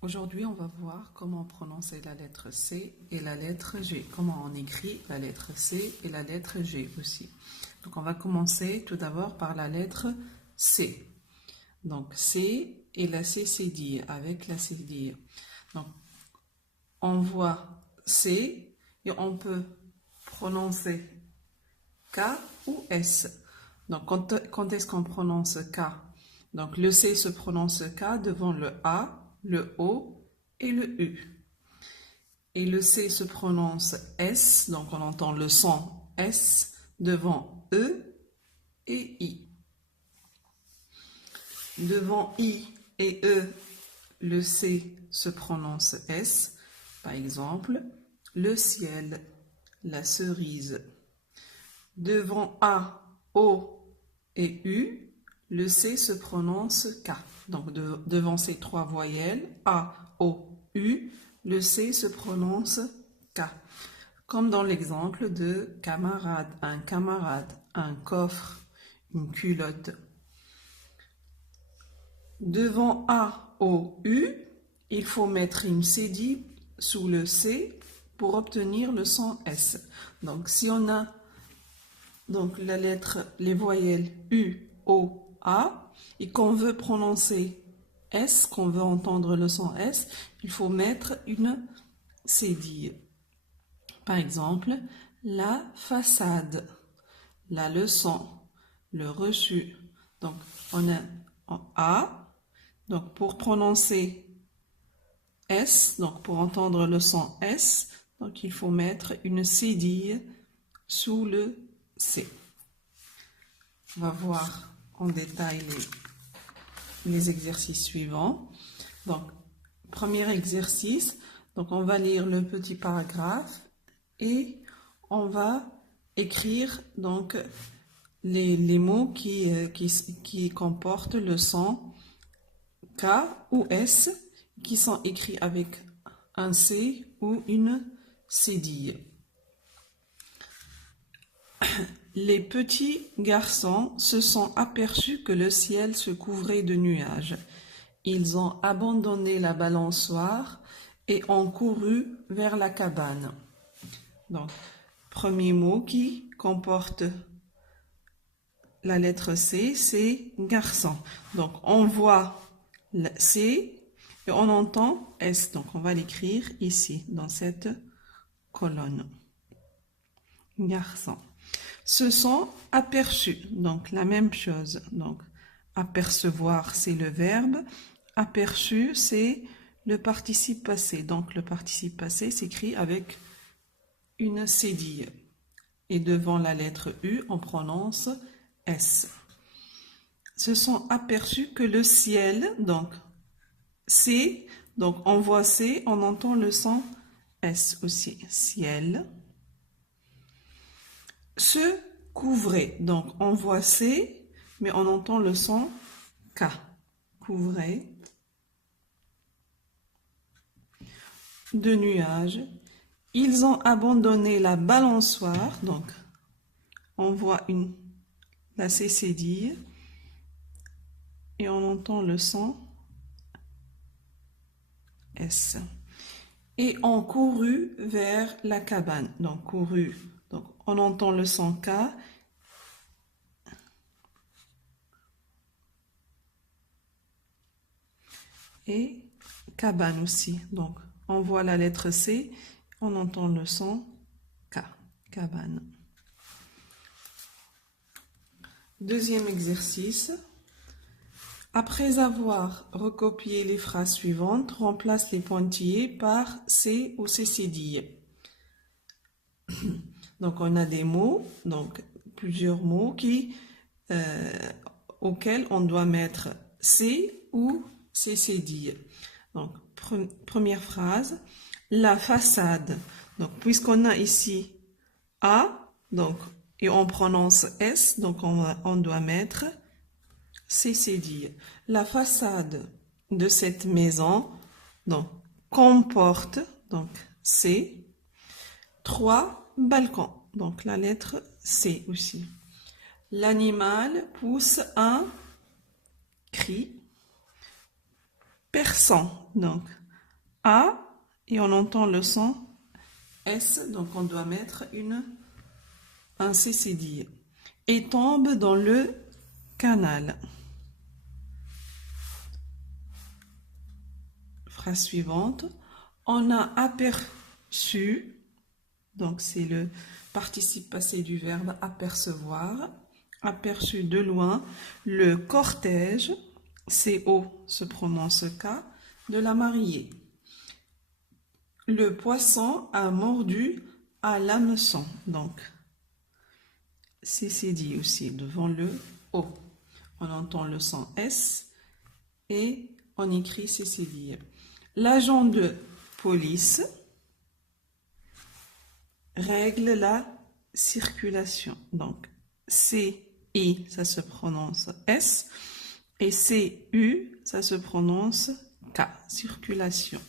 Aujourd'hui, on va voir comment prononcer la lettre C et la lettre G. Comment on écrit la lettre C et la lettre G aussi. Donc, on va commencer tout d'abord par la lettre C. Donc, C et la C cédille avec la cédille. Donc, on voit C et on peut prononcer K ou S. Donc, quand est-ce qu'on prononce K? Donc, le C se prononce K devant le A, le O et le U. Et le C se prononce S, donc on entend le son S devant E et I. Devant I et E, le C se prononce S. Par exemple, le ciel, la cerise. Devant A, O et U, le C se prononce K. Donc devant ces trois voyelles, A, O, U, le C se prononce K. Comme dans l'exemple de camarade, un coffre, une culotte. Devant A, O, U, il faut mettre une cédille sous le C pour obtenir le son S. Donc si on a la lettre, les voyelles U, O, A, et qu'on veut prononcer S, qu'on veut entendre le son S, il faut mettre une cédille. Par exemple, la façade, la leçon, le reçu. Donc, on a en A. Donc, pour prononcer S, donc pour entendre le son S, donc il faut mettre une cédille sous le C. On va voir en détail les exercices suivants. Donc, premier exercice, donc on va lire le petit paragraphe et on va écrire donc les mots qui comportent le son K ou S, qui sont écrits avec un C ou une cédille. Les petits garçons se sont aperçus que le ciel se couvrait de nuages. Ils ont abandonné la balançoire et ont couru vers la cabane. Donc, premier mot qui comporte la lettre C, c'est garçon. Donc, on voit le C et on entend S. Donc, on va l'écrire ici, dans cette colonne. Garçon. Se sont aperçus, donc la même chose. Donc, apercevoir, c'est le verbe. Aperçu, c'est le participe passé. Donc, le participe passé s'écrit avec une cédille. Et devant la lettre U, on prononce S. Se sont aperçus que le ciel, donc C, donc on voit C, on entend le son S aussi. Ciel. Se couvrait, donc on voit C, mais on entend le son K. Couvrait. De nuages. Ils ont abandonné la balançoire, donc on voit la C cédille et on entend le son S. Et ont couru vers la cabane. Donc couru, donc on entend le son K. Et cabane aussi. Donc on voit la lettre C, on entend le son K. Cabane. Deuxième exercice. Après avoir recopié les phrases suivantes, remplace les pointillés par C ou C cédille. Donc on a des mots, donc plusieurs mots auxquels on doit mettre C ou C cédille. Donc première phrase, la façade. Donc puisqu'on a ici A, donc et on prononce S, donc on doit mettre C cédille. La façade de cette maison donc comporte donc C 3 balcons. Donc la lettre C aussi. L'animal pousse un cri perçant. Donc A et on entend le son S, donc on doit mettre un C cédille. Et tombe dans le canal. Phrase suivante. On a aperçu, donc c'est le participe passé du verbe apercevoir, aperçu de loin le cortège, CO se prononce K, de la mariée. Le poisson a mordu à l'hameçon, donc c'est dit aussi devant le O. On entend le son S et on écrit Cécilie. L'agent de police règle la circulation. Donc, C-I, ça se prononce S. Et C-U, ça se prononce K, circulation.